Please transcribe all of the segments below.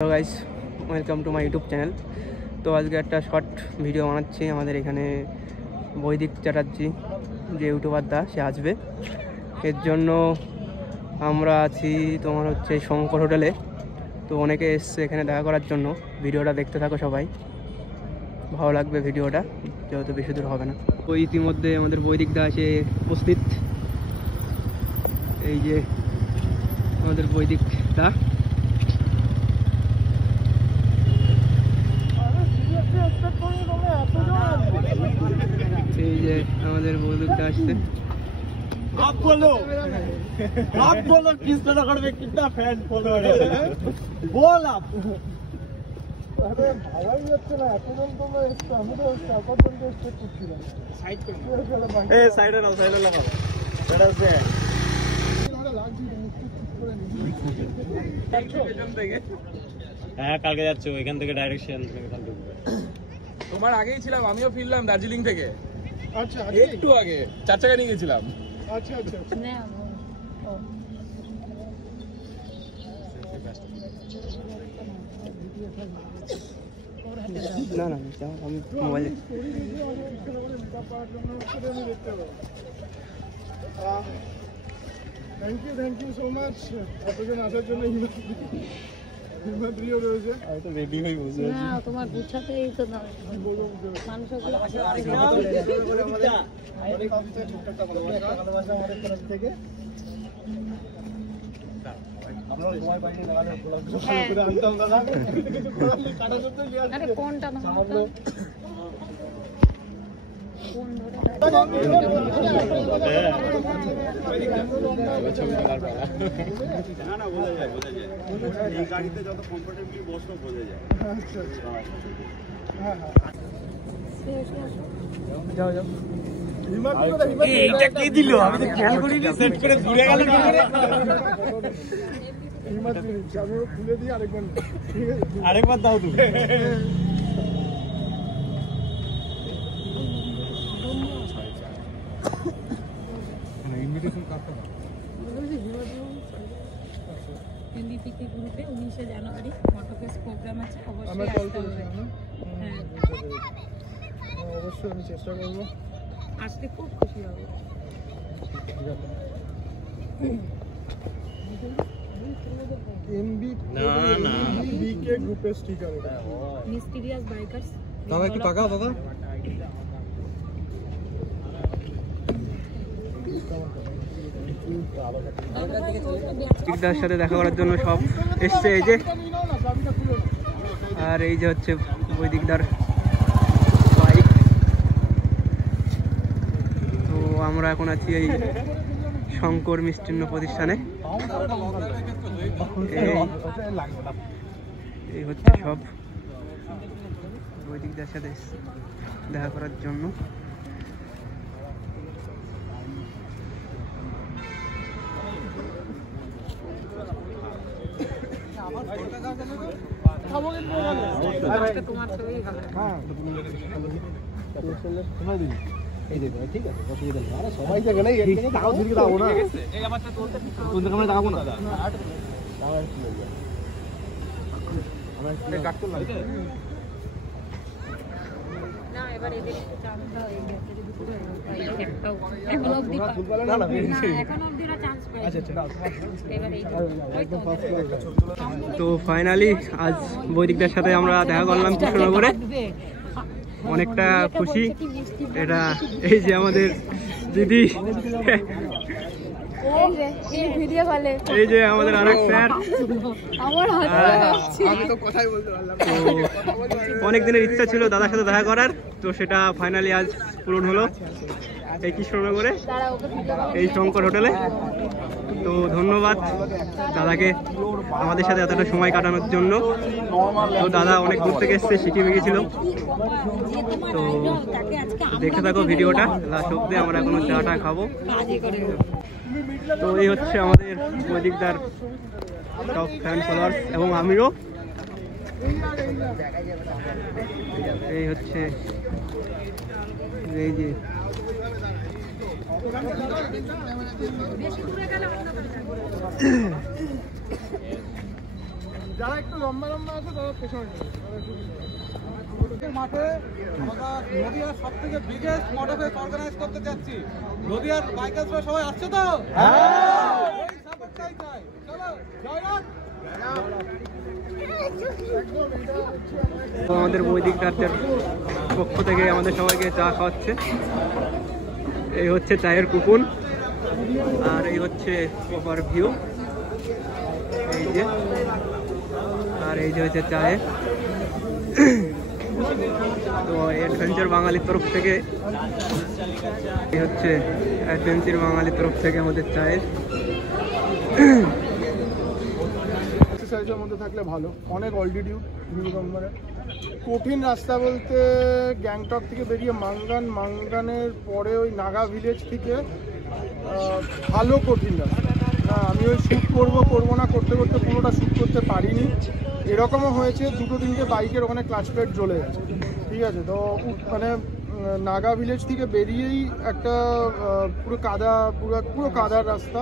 Hello guys, welcome to my YouTube channel. তো আজকে একটা শর্ট ভিডিও বানাচ্ছি। আমাদের এখানে বৈদিক চ্যাটার্জি যে ইউটিউবার দা সে আসবে, এর জন্য আমরা আছি তোমার হচ্ছে শঙ্কর হোটেলে। তো অনেকে এসছে এখানে দেখা করার জন্য। ভিডিওটা দেখতে থাকো সবাই, ভালো লাগবে ভিডিওটা, যেহেতু বেশি দূর হবে না। তো ইতিমধ্যে আমাদের বৈদিক দা এসে উপস্থিত। এই যে আমাদের বৈদিক দা, এই যে আমাদের বৈদিকটা আসছে। आप बोलो किस नगर में कितना फैन फॉलोअर है बोल आप। अरे भावाई যাচ্ছে না এখন তোমরা একটু আমি তো পর্যন্ত স্টেপ করছিলাম সাইড করে ए সাইডে নাও এটা আছে আমরা লাগছি করে হ্যাঁ কালকে যাচ্ছি এখান থেকে ডাইরেকশন এখান থেকে। তোমার আগেই ছিলাম, আমিও ফিরলাম দার্জিলিং থেকে আচ্ছা একটু আগে, 4 চাকা নিয়ে গেছিলাম। আচ্ছা আচ্ছা না না আমি মোবাইলে থ্যাংক ইউ সো মাচ এতজন আসার জন্য। হিমাদ্রিও রয়েছে। আমি তো রেডি হই বসে আছি। না তোমার গুছাতেই তো না মানুষের থেকে আরে কোনটা না কোন ধরে এই গাড়িতে যত কমফোর্টেবলি বসো বোঝা যায়। আচ্ছা আচ্ছা হ্যাঁ যাও যাও। এইটা কে দিল? আমি তো খেয়াল করিনি, সেট করে ঘুরে গেল কি করে? হিমাদ্রি আমি খুলে দিই আরেকবার। ঠিক আছে আরেকবার দাও তুমি। এনডিপিকে গ্রুপে 19 জানুয়ারি মটোকেস প্রোগ্রাম আছে, আমরা অবশ্যই কল আসতে হবে। করেছিলাম। হ্যাঁ অবশ্যই আমি চেষ্টা করবো। আসতে খুব খুশি হব। এমবি না বিকে গ্রুপের স্টিকার এটা। মিস্টিরিয়াস বাইকার্স দাদা একটু তাকাও দাদা। বৈদিকদার সাথে দেখা করার জন্য সব এসছে। এই যে আর এই যে হচ্ছে বৈদিকদার বাইক। তো আমরা এখন আছি এই শঙ্কর মিষ্টান্ন প্রতিষ্ঠানে। এই হচ্ছে সব বৈদিকদার সাথে এসছে দেখা করার জন্য। তোমার ছবি ভালো। ঠিক আছে সবাই তো গেলেই তাও দিকে দাও না। কোন দিকে আমরা দাঁড়াবো না। না এবার এদের চান্সটা হয়ে গেছে একটাও এখন অবধি এখন অবধি চান্স পাই। আচ্ছা এবার এই তো ফাইনালি আজ বৈদিকদার সাথে আমরা দেখা করলাম কৃষ্ণনগরে। অনেকটা খুশি। এটা এই যে আমাদের দিদি, ভিডিও কলে এই যে আমাদের আরেক স্যার। আমার তো অনেক দিনের ইচ্ছা ছিল দাদার সাথে দেখা করার, তো সেটা ফাইনালি আজ পূরণ হলো এই কৃষ্ণনগরে এই শঙ্কর হোটেলে। তো ধন্যবাদ দাদাকে আমাদের সাথে এতটা সময় কাটানোর জন্য। তো দাদা অনেক দূর থেকে এসছে, শিখিয়ে গিয়েছিল। তো দেখতে থাকো ভিডিওটা লাস্ট অব্দি, আমরা এখনো চাটা খাবো। তো এই হচ্ছে আমাদের বৈদিকদার সব ফ্যান ফলোয়ার্স এবং আমিরও। এই হচ্ছে এই যে যারা একটু লম্বা লম্বা আছে তারা পেছনে মাঠে আমরা নদিয়ার সব থেকে বিগেস্ট মোটরফেস্ট অর্গানাইজ করতে যাচ্ছি। নদিয়ার বাইকার্সরা সবাই আসছে তো? সাপোর্টটাই চাই। চলো জয়রাত। আমাদের বৈদিক চার্চের পক্ষ থেকে আমাদের সবাইকে চা খাওয়াচ্ছে। এই হচ্ছে চায়ের কুপন, আর এই হচ্ছে প্রপার ভিউ, এই যে, আর এই যে হচ্ছে চায়ে। তো অ্যাডভেঞ্চার বাঙালির তরফ থেকে, এই হচ্ছে অ্যাডভেঞ্চার বাঙালির তরফ থেকে আমাদের চায়ের। এক্সারসাইজের মধ্যে থাকলে ভালো, অনেক অল্টিটিউড গুরুগম্বারে। কঠিন রাস্তা বলতে গ্যাংটক থেকে বেরিয়ে মাঙ্গানের পরে ওই নাগা ভিলেজ থেকে ভালো কঠিন রাস্তা। হ্যাঁ, আমি ওই শ্যুট করবো না করতে পুরোটা শ্যুট করতে পারিনি। এরকমও হয়েছে 2-3টে বাইকের ওখানে ক্লাচ প্লেট জ্বলে গেছে। ঠিক আছে, তো মানে নাগা ভিলেজ থেকে বেরিয়েই একটা পুরো কাদার রাস্তা।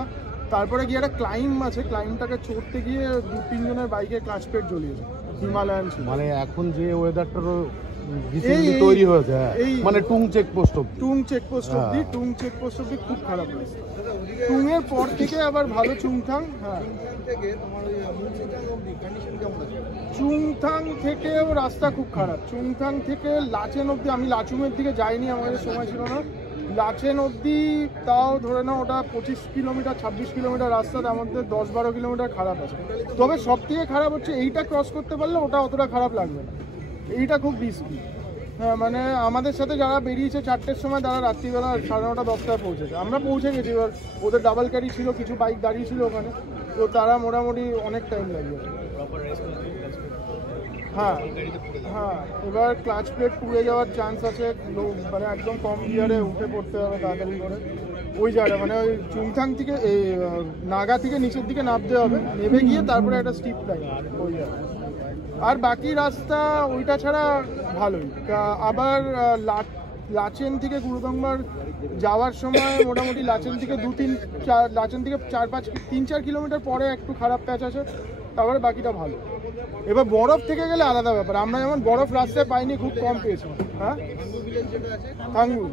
তারপরে গিয়ে একটা ক্লাইম্ব আছে, ক্লাইম্বটাকে চড়তে গিয়ে 2-3 জনের বাইকে ক্লাচ প্লেট জ্বলিয়েছে। হিমালয়ান ছিল মানে এখন যে ওয়েদারটারও তৈরি হয়েছে, মানে টুং চেকপোস্ট অব্দি খুব খারাপ রাস্তা। টুংয়ের পর থেকে আবার ভালো চুংথাং। হ্যাঁ, চুংথাং থেকেও রাস্তা খুব খারাপ। চুংথাং থেকে লাচেন অব্দি, আমি লাচুংয়ের দিকে যাইনি, আমাদের সময় ছিল না। লাচেন অব্দি তাও ধরে নাও ওটা 25 কিলোমিটার 26 কিলোমিটার রাস্তা, তার মধ্যে 10-12 কিলোমিটার খারাপ আছে। তবে সব থেকে খারাপ হচ্ছে এইটা ক্রস করতে পারলে ওটা অতটা খারাপ লাগবে না, এইটা খুব রিস্কি। হ্যাঁ, মানে আমাদের সাথে যারা বেরিয়েছে 4টের সময়, তারা রাত্রিবেলা 9:30-10টায় পৌঁছেছে। আমরা পৌঁছে গেছি, এবার ওদের ডাবল ক্যারি ছিল, কিছু বাইক দাঁড়িয়ে ছিল ওখানে, তো তারা মোটামুটি অনেক টাইম লাগিয়েছে। হ্যাঁ, এবার ক্লাচ প্লেট পুড়ে যাওয়ার চান্স আছে, মানে একদম কম গিয়ারে উঠে পড়তে হবে তাড়াতাড়ি করে। ওই জায়গা মানে ওই চুংথাং থেকে নাগা থেকে নিচের দিকে নামতে হবে, নেমে গিয়ে তারপরে একটা স্টিপ লাইন ওই জায়গা। আর বাকি রাস্তা ওইটা ছাড়া ভালোই। আবার লাচেন থেকে গুরুদংবার যাওয়ার সময় মোটামুটি লাচেন থেকে 3-4 কিলোমিটার পরে একটু খারাপ প্যাচ আছে, তারপরে বাকিটা ভালো। এবার বরফ থেকে গেলে আলাদা ব্যাপার, আমরা যেমন বরফ রাস্তায় পাইনি, খুব কম পেয়েছি। হ্যাঁ, থাঙ্গু,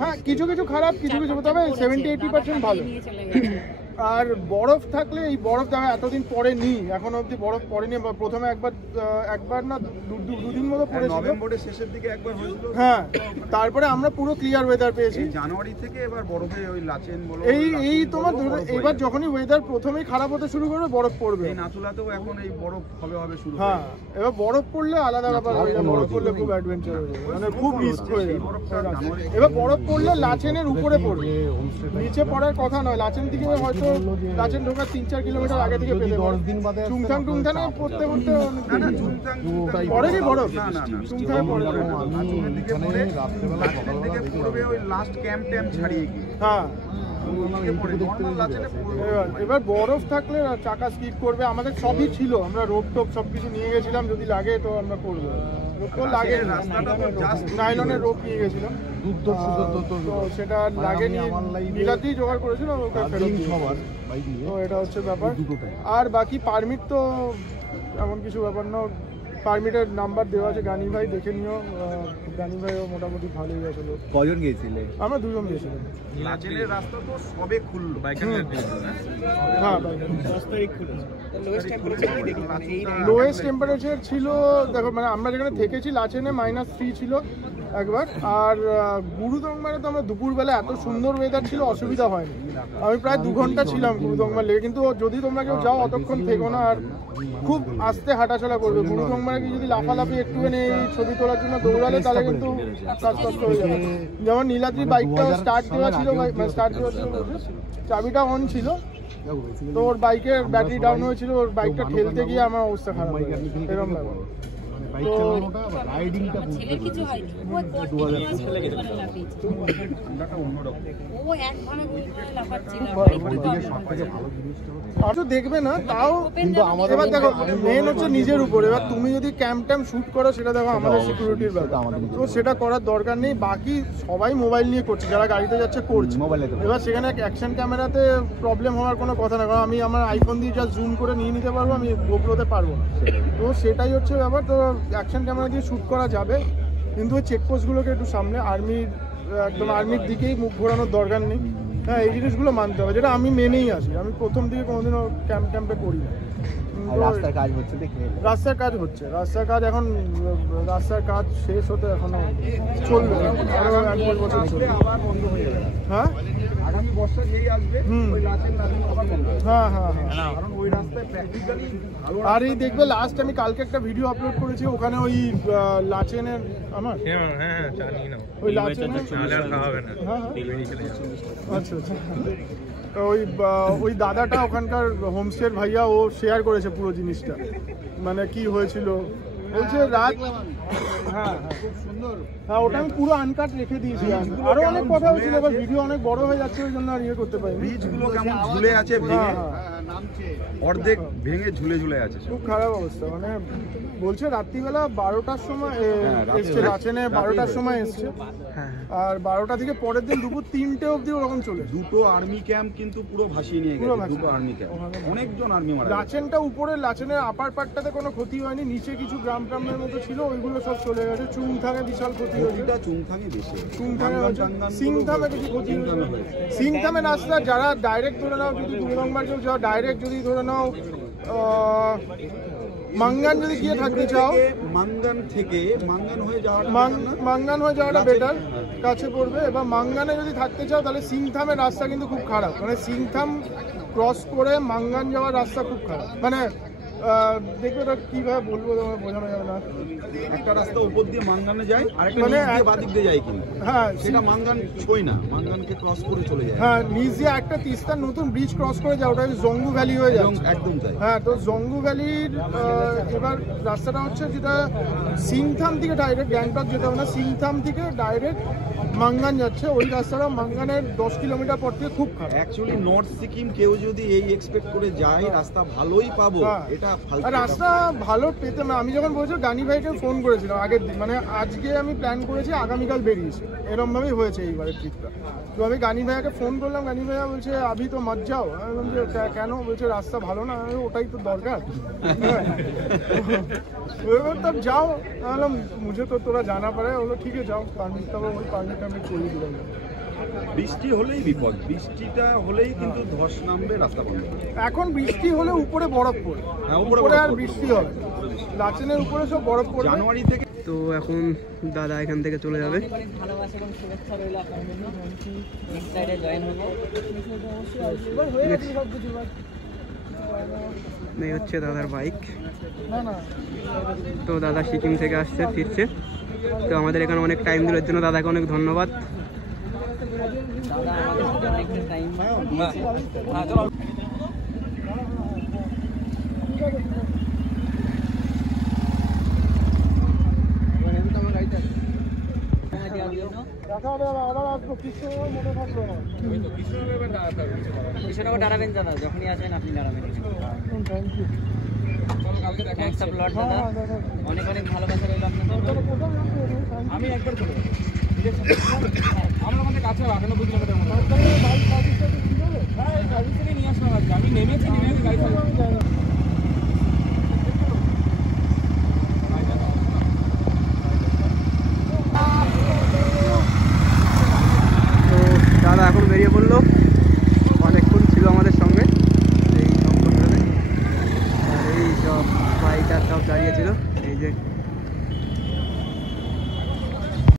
হ্যাঁ কিছু খারাপ, কিছু তবে 70-80% ভালো। আর বরফ থাকলে, এই বরফ দেখা এতদিন পরে নি, এখন অবধি বরফ পড়েনি। প্রথমে একবার না 2 দিন মতো পড়েছিল, নভেম্বরের শেষের দিকে একবার হয়েছিল। হ্যাঁ, তারপরে আমরা পুরো ক্লিয়ার ওয়েদার পেয়েছি জানুয়ারি থেকে। এবার বরফে ওই লাচেন বলো, এই তোমার এবার যখনই ওয়েদার প্রথমেই খারাপ হতে শুরু করবে, বরফ পড়বে। এই নাথুলাতেও এখন এই বরফ হবে শুরু। হ্যাঁ, এবার বরফ পড়লে আলাদা ব্যাপার হয়ে যাবে। বরফ পড়লে খুব অ্যাডভেঞ্চার হয়ে যাবে, মানে খুব রিস্ক হয়ে যাবে। এবার বরফ পড়লে লাচেনের উপরে পড়বে, নিচে পড়ার কথা নয়। লাচেন থেকে হয়তো লাচেন ঢোকার 3-4 কিলোমিটার আগে থেকে পেতে পারে। চুংথাং পড়তে পরে কি বরফ? চুংথাং পড়বে ওই লাস্ট ক্যাম্প ছাড়িয়ে গিয়ে। হ্যাঁ, এবার বরফ থাকলে চাকা স্কিড করবে। আমাদের সবই ছিল, আমরা রোপ টোপ সবকিছু নিয়ে গেছিলাম, যদি লাগে তো আমরা করবো। লাগে নাইলনের রোপ নিয়ে গেছিলাম, তো সেটা লাগেনি, বিলাতেই জোগাড় করেছিল, ওকে ফেরত তো এটা হচ্ছে ব্যাপার। আর বাকি পারমিট তো এমন কিছু ব্যাপার না, পারমিটের নাম্বার দেওয়া আছে, গানি ভাই দেখে নিও। গানি ভাইও মোটামুটি ভালোই গেছিল। কজন গিয়েছিলে? আমরা 2 জন গিয়েছিলাম। লাচেনের রাস্তা তো সবে খুললো, হ্যাঁ, লোয়েস্ট টেম্পারেচার ছিল, দেখো মানে আমরা যেখানে থেকেছি লাচেনে -3 ছিল একবার। আর গুরুদংবারে তো আমরা দুপুরবেলা এত সুন্দর ওয়েদার ছিল, অসুবিধা হয়নি। আমি প্রায় 2 ঘন্টা ছিলাম গুরুদংবার লেগে। কিন্তু যদি তোমরা কেউ যাও অতক্ষণ থেকো না, আর খুব আস্তে হাঁটাচলা করবে। গুরুদংবারে যদি লাফালাফি একটুখানি ছবি তোলার জন্য দৌড়ালে, তাহলে কিন্তু কষ্ট হয়ে যাবে। যেমন নীলাদ্রি বাইকটাও স্টার্ট দেওয়া ছিল, চাবিটা অন ছিল, তো ওর বাইকের ব্যাটারি ডাউন হয়েছিল, ওর বাইকটা ঠেলতে গিয়ে আমার অবস্থা খারাপ হয়ে গেছে। এরকম ব্যাপার। বাইক চালানোটা রাইডিংটা আমার ছেলের কিছু হয়নি, ও 40 মিনিট লাফিয়েছে। ও একভাবে গোল করে লাফাচ্ছিল, আর একটু কম। আর তো দেখবে না তাও কিন্তু আমাদের এবার দেখো মেন হচ্ছে নিজের উপর। এবার তুমি যদি ক্যাম্প ট্যাম্প শুট করো সেটা দেখো আমাদের সিকিউরিটির ব্যাপার, তো সেটা করার দরকার নেই। বাকি সবাই মোবাইল নিয়ে করছে, যারা গাড়িতে যাচ্ছে করছে। এবার সেখানে অ্যাকশন ক্যামেরাতে প্রবলেম হওয়ার কোনো কথা না, কারণ আমি আমার আইফোন দিয়ে যা জুম করে নিয়ে নিতে পারবো, আমি গোপ্রোতে পারবো না। তো সেটাই হচ্ছে ব্যাপার। তো অ্যাকশন ক্যামেরা দিয়ে শ্যুট করা যাবে, কিন্তু ওই চেকপোস্টগুলোকে একটু সামনে আর্মির একদম আর্মির দিকেই মুখ ঘোরানোর দরকার নেই। হ্যাঁ, এই জিনিসগুলো মানতে হবে, যেটা আমি মেনেই আসি। আমি প্রথম দিকে কোনোদিনও ক্যাম্প ট্যাম্পে করি না। রাস্তার কাজ হচ্ছে দেখে, রাস্তার কাজ হচ্ছে, রাস্তার কাজ এখন রাস্তার কাজ শেষ হতে এখনো চলবে, আরো 1-2 বছর চলবে। আবার বন্ধ হয়ে যাবে। হ্যাঁ আগামী বর্ষা যেই আসবে ওই লাচের নাজিম আবার বন্ধ হবে। হ্যাঁ হ্যাঁ হ্যাঁ। কারণ ওই রাস্তায় প্র্যাকটিক্যালি ভালো। আর এই দেখবে লাস্ট আমি কালকে একটা ভিডিও আপলোড করেছি, ওখানে ওই লাচেনের আমার ওই লাচেনের হ্যাঁ আচ্ছা আচ্ছা, ওই দাদাটা ওখানকার হোমস্টের ভাইয়া, ও শেয়ার করেছে পুরো জিনিসটা, মানে কি হয়েছিল। বলছে রাত, হ্যাঁ খুব সুন্দর। হ্যাঁ, ওটা আমি পুরো আনকাট রেখে দিয়েছি। আরো অনেক কথা হয়েছিল, এবার ভিডিও অনেক বড় হয়ে যাচ্ছে, ওই জন্য আর ইয়ে করতে পারি। বীজগুলো কেমন ঝুলে আছে ভেঙে, অর্ধেক ভেঙে ঝুলে ঝুলে আছে। খুব খারাপ অবস্থা, মানে বলছে রাত্রিবেলা 12টার সময় এসছে, রাচেনে 12টার সময় এসছে, আর 12টা থেকে পরের দিন দুপুর 3টে অবধি ওরকম চলে। দুটো আর্মি ক্যাম্প কিন্তু পুরো ভাসিয়ে নিয়ে গেছে, দুটো আর্মি ক্যাম্প, অনেকজন আর্মি মারা গেছে। লাচেনটা উপরে, লাচেনের আপার পার্টটাতে কোনো ক্ষতি হয়নি, নিচে কিছু গ্রাম ট্রামের মতো ছিল, ওইগুলো সব চলে গেছে। চুংথাঙে বিশাল ক্ষতি হয়েছে, চুংথাঙে বেশি, চুংথাঙে হয়েছে, সিংথামে কিছু ক্ষতি হয়েছে। সিংথামে রাস্তা যারা ডাইরেক্ট ধরে নাও, যদি দুর্গঙ্গার কেউ যাও ডাইরেক্ট, যদি ধরে নাও মাঙ্গান যদি গিয়ে থাকতে চাও, মাঙ্গান থেকে মাঙ্গান হয়ে যাওয়াটা বেটার, কাছে পড়বে। এবার মাঙ্গানে যদি থাকতে চাও তাহলে সিংথামের রাস্তা কিন্তু খুব খারাপ, মানে সিংথাম ক্রস করে মাঙ্গান যাওয়ার রাস্তা খুব খারাপ। মানে দেখবে ওটা কিভাবে বলবো, তোমার বোঝানো যাবে না। একটা রাস্তা উপর দিয়ে মাঙ্গানে যায়, আরেকটা মানে নিচ দিয়ে বাদিক দিয়ে যায়, কিন্তু হ্যাঁ সেটা মাঙ্গান ছই না, মাঙ্গানকে ক্রস করে চলে যায়। হ্যাঁ, নিচ দিয়ে একটা তিস্তার নতুন ব্রিজ ক্রস করে যায়, ওটা জঙ্গু ভ্যালি হয়ে যায়, একদম তাই। হ্যাঁ, তো জঙ্গু ভ্যালির এবার রাস্তাটা হচ্ছে যেটা সিংথাম থেকে ডাইরেক্ট গ্যাংটক যেতে হবে না, সিংথাম থেকে ডাইরেক্ট মাঙ্গান যাচ্ছে, ওই রাস্তাটা মাঙ্গানের 10 কিলোমিটার পর থেকে খুব খারাপ। অ্যাকচুয়ালি নর্থ সিকিম কেউ যদি এই এক্সপেক্ট করে যায় রাস্তা ভালোই পাবো, এটা ফালতু। আর রাস্তা ভালো পেতে না, আমি যখন বলছি গানি ভাইকে ফোন করেছিলাম আগের দিন, মানে আজকে আমি প্ল্যান করেছি, আগামীকাল বেরিয়েছি, এরকম ভাবেই হয়েছে এইবারের ট্রিপটা। তো আমি গানি ভাইয়াকে ফোন করলাম, গানি ভাইয়া বলছে আভি তো মত যাও। আমি বললাম যে কেন? বলছে রাস্তা ভালো না। ওটাই তো দরকার, তব যাও। আমি বললাম মুঝে তো তোরা জানা পারে। বললো ঠিক আছে যাও, পারমিট টার্মিট করিয়ে দিলাম। বৃষ্টি হলেই বিপদ, বৃষ্টিটা হলেই কিন্তু ধস নামবে, রাস্তা বন্ধ। এখন বৃষ্টি হলে উপরে বরফ পড়ে, হ্যাঁ, উপরে আর বৃষ্টি হবে, লাচেনের উপরে সব বরফ পড়ে জানুয়ারি থেকে। তো এখন দাদা এখান থেকে চলে যাবে। ভালোবাসা এবং শুভেচ্ছা রইল আপনার জন্য। নেক্সট রাইডে জয়েন হবো। এই হচ্ছে দাদার বাইক। না না, তো দাদা সিকিম থেকে আসছে, ফিরছে। তো আমাদের এখানে অনেক টাইম দিল, এর জন্য দাদাকে অনেক ধন্যবাদ। দাদা আমাদের অনেকটা টাইম দেখা হবে, আবার আসবো। কৃষ্ণনগর মনে থাকবে না, কৃষ্ণনগর দাঁড়াবেন দাদা, যখনই আসবেন আপনি দাঁড়াবেন। Thank you. Thanks a lot দাদা, অনেক অনেক ভালোবাসা রইল আপনাদের। আমি একবার চলে যাবো, আমরা আমাদের কাছে 98 কিলোমিটার মতো। হ্যাঁ, সার্ভিস থেকে নিয়ে আসলাম আজকে। আমি নেমেছি গাড়ি চালাবো। দাদা এখন বেরিয়ে পড়লো, অনেকক্ষণ ছিল আমাদের সঙ্গে। এই সব আর এই সব বাইকার সব দাঁড়িয়েছিল, এই যে